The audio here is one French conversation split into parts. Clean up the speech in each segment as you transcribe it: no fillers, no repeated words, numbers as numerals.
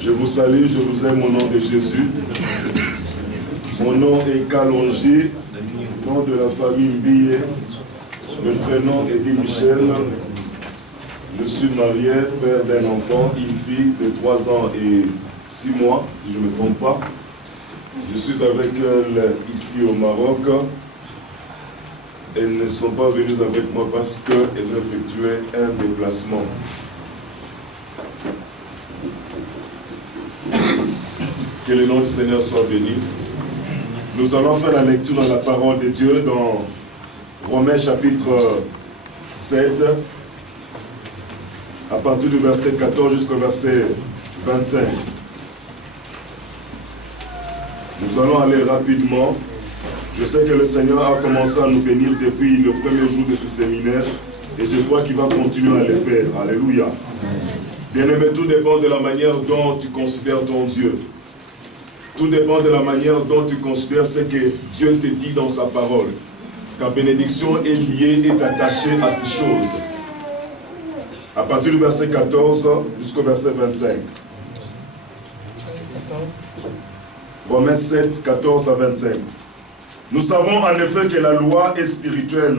Je vous salue, je vous aime au nom de Jésus. Mon nom est Kalonji, nom de la famille Mbiye. Le prénom est Di Michel. Je suis marié, père d'un enfant, une fille de 3 ans et 6 mois, si je ne me trompe pas. Je suis avec elle ici au Maroc. Elles ne sont pas venues avec moi parce qu'elles ont effectué un déplacement. Que le nom du Seigneur soit béni. Nous allons faire la lecture dans la parole de Dieu dans Romains chapitre 7, à partir du verset 14 jusqu'au verset 25. Nous allons aller rapidement. Je sais que le Seigneur a commencé à nous bénir depuis le premier jour de ce séminaire et je crois qu'il va continuer à le faire. Alléluia. Bien-aimé, tout dépend de la manière dont tu considères ton Dieu. Tout dépend de la manière dont tu considères ce que Dieu te dit dans sa parole. Ta bénédiction est liée et attachée à ces choses. À partir du verset 14 jusqu'au verset 25. Romains 7, 14 à 25. Nous savons en effet que la loi est spirituelle,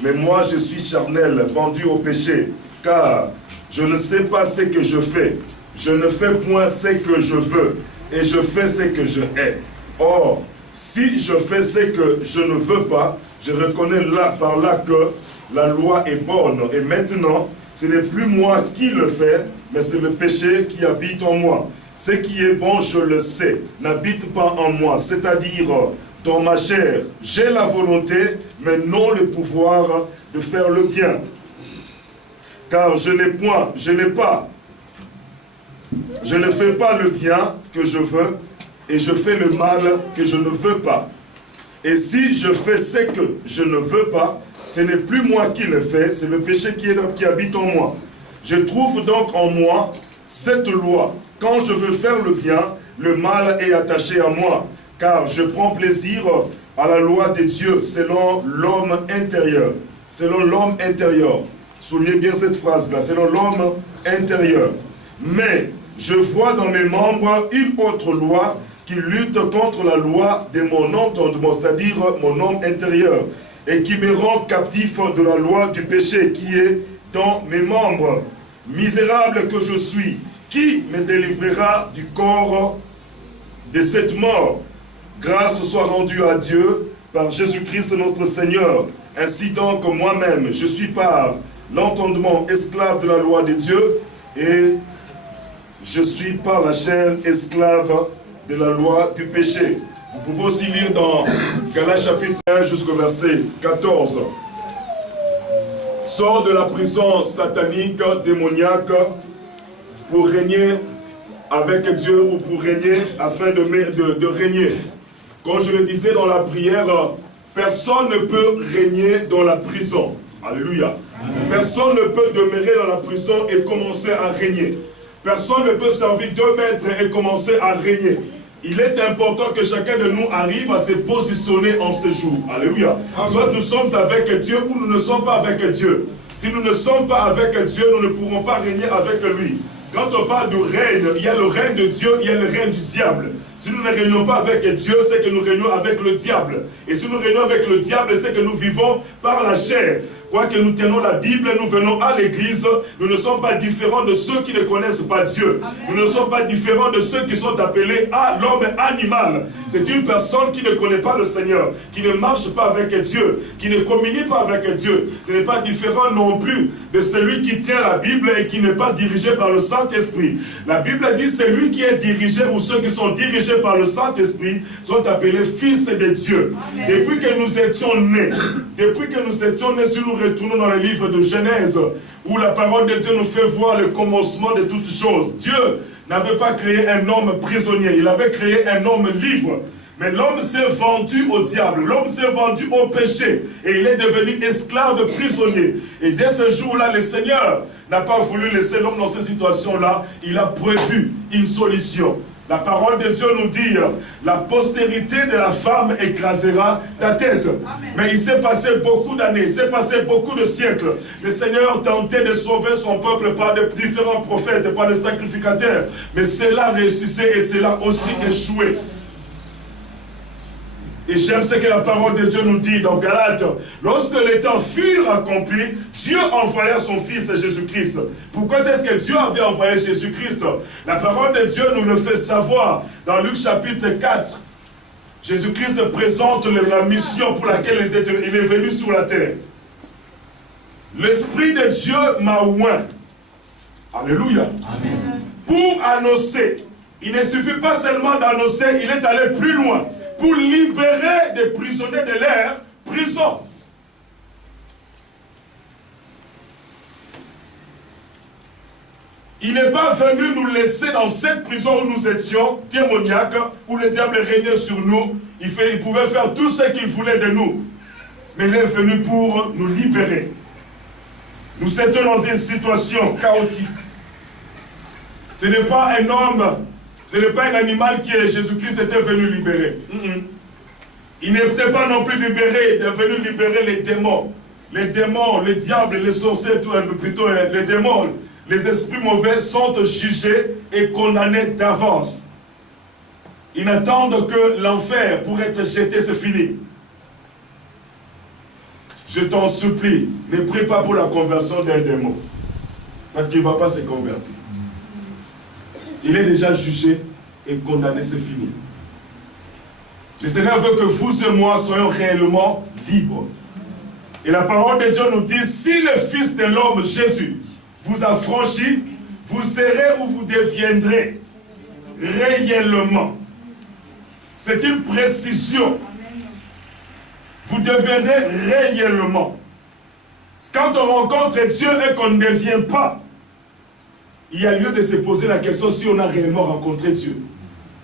mais moi je suis charnel, pendu au péché, car je ne sais pas ce que je fais. Je ne fais point ce que je veux, et je fais ce que je hais. Or, si je fais ce que je ne veux pas, je reconnais là par là que la loi est bonne. Et maintenant, ce n'est plus moi qui le fais, mais c'est le péché qui habite en moi. Ce qui est bon, je le sais, n'habite pas en moi. C'est-à-dire, dans ma chair, j'ai la volonté, mais non le pouvoir de faire le bien. Car je ne fais pas le bien que je veux, et je fais le mal que je ne veux pas. Et si je fais ce que je ne veux pas, ce n'est plus moi qui le fais, c'est le péché qui habite en moi. Je trouve donc en moi cette loi. Quand je veux faire le bien, le mal est attaché à moi. Car je prends plaisir à la loi de Dieu selon l'homme intérieur. Selon l'homme intérieur. Soulignez bien cette phrase-là, selon l'homme intérieur. Mais je vois dans mes membres une autre loi qui lutte contre la loi de mon entendement, c'est-à-dire mon homme intérieur, et qui me rend captif de la loi du péché qui est dans mes membres. Misérable que je suis, qui me délivrera du corps de cette mort? Grâce soit rendue à Dieu par Jésus-Christ notre Seigneur. Ainsi donc, moi-même, je suis par l'entendement esclave de la loi de Dieu et je suis par la chair esclave de la loi du péché. Vous pouvez aussi lire dans Galates chapitre 1 jusqu'au verset 14. Sors de la prison satanique, démoniaque, pour régner avec Dieu ou pour régner afin de régner. Comme je le disais dans la prière, personne ne peut régner dans la prison. Alléluia. Amen. Personne ne peut demeurer dans la prison et commencer à régner. Personne ne peut servir 2 maîtres et commencer à régner. Il est important que chacun de nous arrive à se positionner en ce jour. Alléluia. Amen. Soit nous sommes avec Dieu ou nous ne sommes pas avec Dieu. Si nous ne sommes pas avec Dieu, nous ne pourrons pas régner avec lui. Quand on parle du règne, il y a le règne de Dieu, il y a le règne du diable. Si nous ne régnons pas avec Dieu, c'est que nous régnons avec le diable. Et si nous régnons avec le diable, c'est que nous vivons par la chair. Quoique nous tenons la Bible, nous venons à l'église, nous ne sommes pas différents de ceux qui ne connaissent pas Dieu. Amen. Nous ne sommes pas différents de ceux qui sont appelés à l'homme animal. C'est une personne qui ne connaît pas le Seigneur, qui ne marche pas avec Dieu, qui ne communie pas avec Dieu. Ce n'est pas différent non plus de celui qui tient la Bible et qui n'est pas dirigé par le Saint-Esprit. La Bible dit celui qui est dirigé ou ceux qui sont dirigés par le Saint-Esprit sont appelés fils de Dieu. Amen. Depuis que nous étions nés, si nous retournons dans le livre de Genèse, où la parole de Dieu nous fait voir le commencement de toutes choses. Dieu n'avait pas créé un homme prisonnier, il avait créé un homme libre. Mais l'homme s'est vendu au diable, l'homme s'est vendu au péché, et il est devenu esclave prisonnier. Et dès ce jour-là, le Seigneur n'a pas voulu laisser l'homme dans cette situation-là, il a prévu une solution. La parole de Dieu nous dit, la postérité de la femme écrasera ta tête. Amen. Mais il s'est passé beaucoup d'années, il s'est passé beaucoup de siècles. Le Seigneur tentait de sauver son peuple par de différents prophètes, par des sacrificateurs. Mais cela réussissait et cela aussi échoué. Et j'aime ce que la parole de Dieu nous dit dans Galates. Lorsque les temps furent accomplis, Dieu envoya son Fils Jésus-Christ. Pourquoi est-ce que Dieu avait envoyé Jésus-Christ? La parole de Dieu nous le fait savoir dans Luc chapitre 4. Jésus-Christ présente la mission pour laquelle il est venu sur la terre. L'Esprit de Dieu m'a oint. Alléluia. Amen. Pour annoncer. Il ne suffit pas seulement d'annoncer, il est allé plus loin. Pour libérer des prisonniers de leur prison. Il n'est pas venu nous laisser dans cette prison où nous étions, démoniaques, où le diable régnait sur nous. Il pouvait faire tout ce qu'il voulait de nous. Mais il est venu pour nous libérer. Nous étions dans une situation chaotique. Ce n'est pas un homme. Ce n'est pas un animal que Jésus-Christ était venu libérer. Il n'était pas non plus libéré, il est venu libérer les démons. Les démons, les diables, les sorciers, plutôt les démons, les esprits mauvais sont jugés et condamnés d'avance. Ils n'attendent que l'enfer pour être jeté, c'est fini. Je t'en supplie, ne prie pas pour la conversion d'un démon. Parce qu'il ne va pas se convertir. Il est déjà jugé et condamné, c'est fini. Le Seigneur veut que vous et moi soyons réellement libres. Et la parole de Dieu nous dit, si le Fils de l'homme, Jésus, vous a franchi, vous serez ou vous deviendrez réellement. C'est une précision. Vous deviendrez réellement. Quand on rencontre Dieu et qu'on ne devient pas, il y a lieu de se poser la question si on a réellement rencontré Dieu.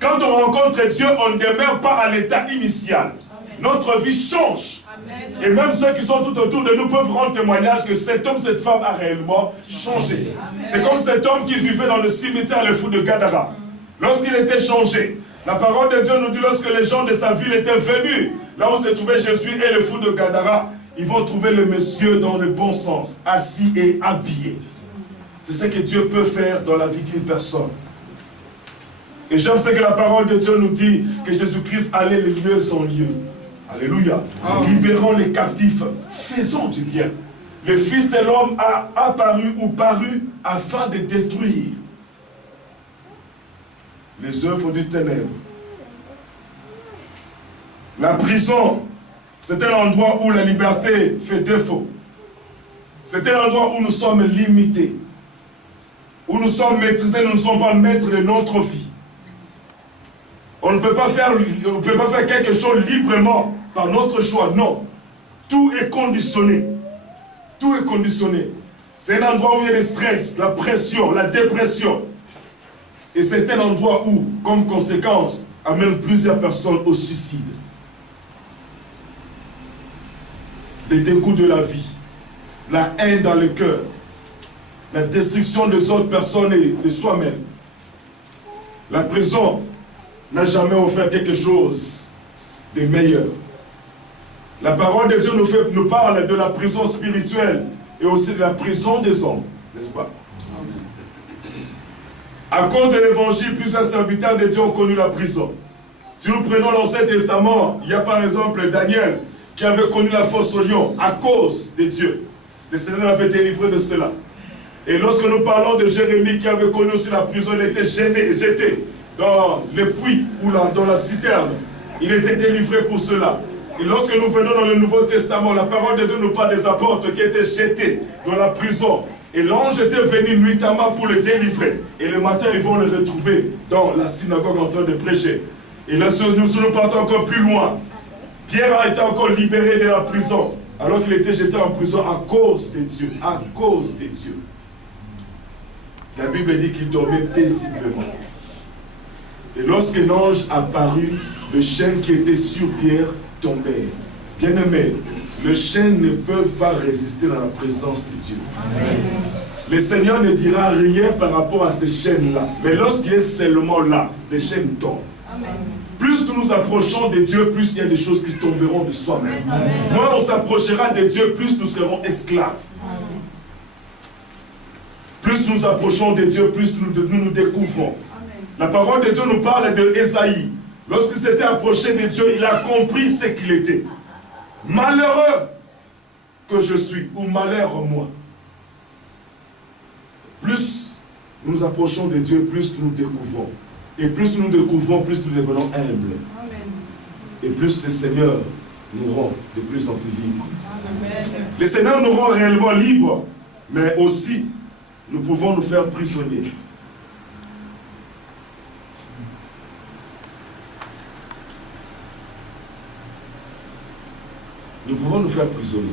Quand on rencontre Dieu, on ne demeure pas à l'état initial. Amen. Notre vie change. Amen. Et même ceux qui sont tout autour de nous peuvent rendre témoignage que cet homme, cette femme a réellement changé. C'est comme cet homme qui vivait dans le cimetière, le fou de Gadara. Lorsqu'il était changé, la parole de Dieu nous dit, lorsque les gens de sa ville étaient venus, là où se trouvait Jésus et le fou de Gadara, ils vont trouver le monsieur dans le bon sens, assis et habillé. C'est ce que Dieu peut faire dans la vie d'une personne. Et j'aime ce que la parole de Dieu nous dit, que Jésus-Christ allait les lieux sans lieu. Alléluia. Libérons les captifs, faisons du bien. Le Fils de l'homme a apparu ou paru afin de détruire les œuvres du ténèbre. La prison, c'est un endroit où la liberté fait défaut. C'est un endroit où nous sommes limités. Où nous sommes maîtrisés, nous ne sommes pas maîtres de notre vie. On ne peut pas faire quelque chose librement par notre choix. Non. Tout est conditionné. Tout est conditionné. C'est un endroit où il y a le stress, la pression, la dépression. Et c'est un endroit où, comme conséquence, amène plusieurs personnes au suicide. Les dégoûts de la vie, la haine dans le cœur, la destruction des autres personnes et de soi-même. La prison n'a jamais offert quelque chose de meilleur. La parole de Dieu nous parle de la prison spirituelle et aussi de la prison des hommes, n'est-ce pas? À cause de l'évangile, plusieurs serviteurs de Dieu ont connu la prison. Si nous prenons l'Ancien Testament, il y a par exemple Daniel qui avait connu la fosse au lion à cause de Dieu. Le Seigneur l'avait délivré de cela. Et lorsque nous parlons de Jérémie qui avait connu aussi la prison, il était jeté dans le puits ou dans la citerne. Il était délivré pour cela. Et lorsque nous venons dans le Nouveau Testament, la parole de Dieu nous parle des apôtres qui étaient jetés dans la prison. Et l'ange était venu nuitamment pour le délivrer. Et le matin, ils vont le retrouver dans la synagogue en train de prêcher. Et là, nous partons encore plus loin. Pierre a été encore libéré de la prison, alors qu'il était jeté en prison à cause de Dieu. À cause de Dieu. La Bible dit qu'il dormait paisiblement. Et lorsque l'ange apparut, le chêne qui était sur Pierre tombait. Bien-aimés, les chaînes ne peuvent pas résister dans la présence de Dieu. Amen. le Seigneur ne dira rien par rapport à ces chaînes-là. Mais lorsqu'il est seulement là, les chaînes tombent. Amen. Plus nous nous approchons de Dieu, plus il y a des choses qui tomberont de soi-même. Moins on s'approchera de Dieu, plus nous serons esclaves. Amen. Plus nous approchons de Dieu, plus nous découvrons. Amen. La parole de Dieu nous parle de Ésaïe. Lorsqu'il s'était approché de Dieu, il a compris ce qu'il était. Malheureux que je suis, ou malheur en moi. Plus nous nous approchons de Dieu, plus nous découvrons. Et plus nous découvrons, plus nous devenons humbles. Amen. Et plus le Seigneur nous rend de plus en plus libres. Amen. Le Seigneur nous rend réellement libres, mais aussi nous pouvons nous faire prisonniers. Nous pouvons nous faire prisonniers.